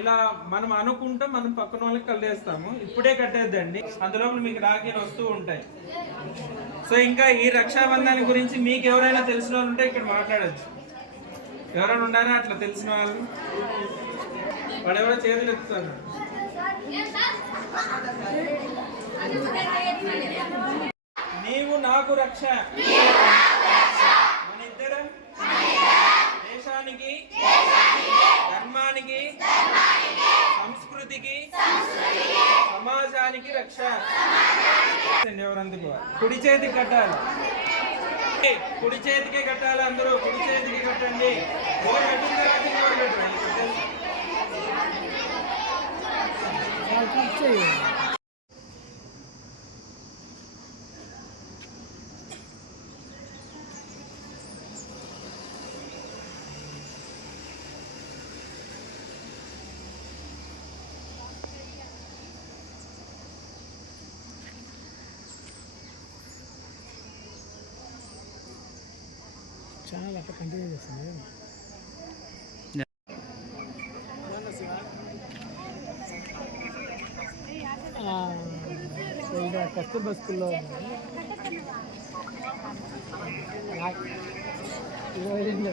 ఇలా మనం అనుకుంటాం, మనం పక్కన వాళ్ళకి కలిగేస్తాము. ఇప్పుడే కట్టేద్దండి, అందులో మీకు రాఖీలు వస్తూ ఉంటాయి. సో ఇంకా ఈ రక్షాబంధాన్ని గురించి మీకు ఎవరైనా తెలిసిన వాళ్ళు ఉంటే ఇక్కడ మాట్లాడచ్చు. ఎవరైనా ఉన్నారా అట్లా తెలిసిన వాళ్ళు? వాడెవరో చేతులు ఎత్తుతారు. నీవు నాకు రక్ష, మన ఇద్దరం దేశానికి, ధర్మానికి, సంస్కృతికి, సమాజానికి రక్ష. ఎవరందుకు కుడి చేతికి కట్టాలి, కుడి చేతికే కట్టాలి. అందరూ కుడి చేతికి కట్టండి. కట్టిన తర్వాత ఇంకోటి కట్టండి. ఛానల్ అట్లా కంటిన్యూ చేస్తుంది. కస్తూర్బా స్కూల్లో 22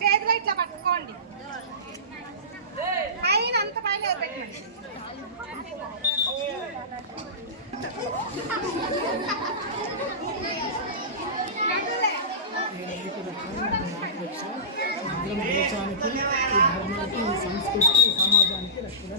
చేతిలో ఇట్లా పట్టుకోండి, పైన అంత పైన పెట్టండి. దేశానికి, ఈ ధర్మానికి, ఈ సంస్కృతికి, ఈ సమాజానికి రక్షణ.